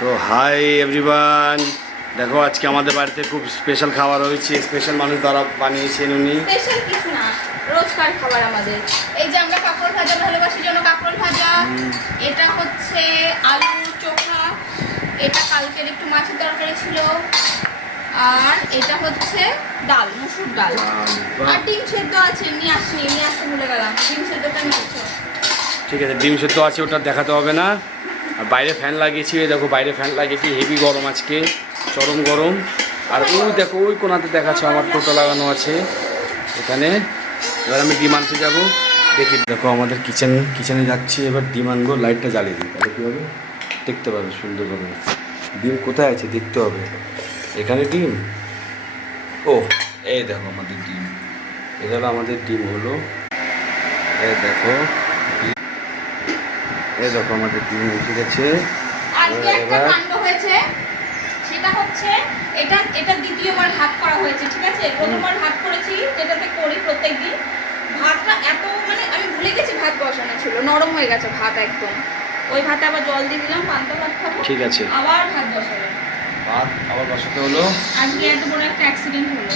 তো hi everyone, দেখো আজকে আমাদের বাড়িতে খুব স্পেশাল খাবার হয়েছে। স্পেশাল মানুষ দ্বারা বানিয়েছেন উনি। স্পেশাল কিছু না, রোজকার খাবার আমাদের। এই যে আমরা কাঁকরোল ভাজা ভালোবাসি জন্য কাঁকরোল ভাজা, এটা হচ্ছে আলু চোখা, এটা কালকের একটু মাছের তরকারি ছিল, আর এটা হচ্ছে ডাল, মসুর ডাল, আর ডিম সেদ্ধ আছে। নিয়ে আসতে ভুলে গেলাম, ডিম সেদ্ধটা নিয়ে আসো। ঠিক আছে, ডিম সেদ্ধ আছে, ওটা দেখাতে হবে না। আর বাইরে ফ্যান লাগিয়েছি, দেখো বাইরে ফ্যান লাগিয়েছি, হেভি গরম আজকে, চরম গরম। আর ওই দেখো ওই কোনাতে দেখাচ্ছে আমার টোটো লাগানো আছে এখানে। এবার আমি ডিম আনতে যাবো, দেখি। দেখো আমাদের কিচেনে যাচ্ছি, এবার ডিম আনবো। লাইটটা জ্বালিয়ে দিই, তাহলে কী হবে দেখতে পাবে সুন্দরভাবে। ডিম কোথায় আছে দেখতে হবে। এখানে ডিম, ও এই দেখো আমাদের ডিম, এটা হলো আমাদের ডিম হলো। এই দেখো আমাদের ডিম উঠে গেছে। আজকে একটা কাণ্ড হয়েছে, সেটা হচ্ছে এটা দ্বিতীয়বার ভাত করা হয়েছে, ঠিক আছে? প্রথমবার ভাত করেছি, যেটাতে করি প্রত্যেকদিন। ভাতটা এত মানে আমি ভুলে গেছি ভাত বসানো ছিল, নরম হয়ে গেছে ভাত একদম। ওই ভাতে আবার জল দিয়ে দিলাম, পান্তা ভাত খাবো, ঠিক আছে, আবার ভাত বসালাম। ভাত আবার বসাতে হলো। আজকে এত বড় একটা অ্যাক্সিডেন্ট হলো।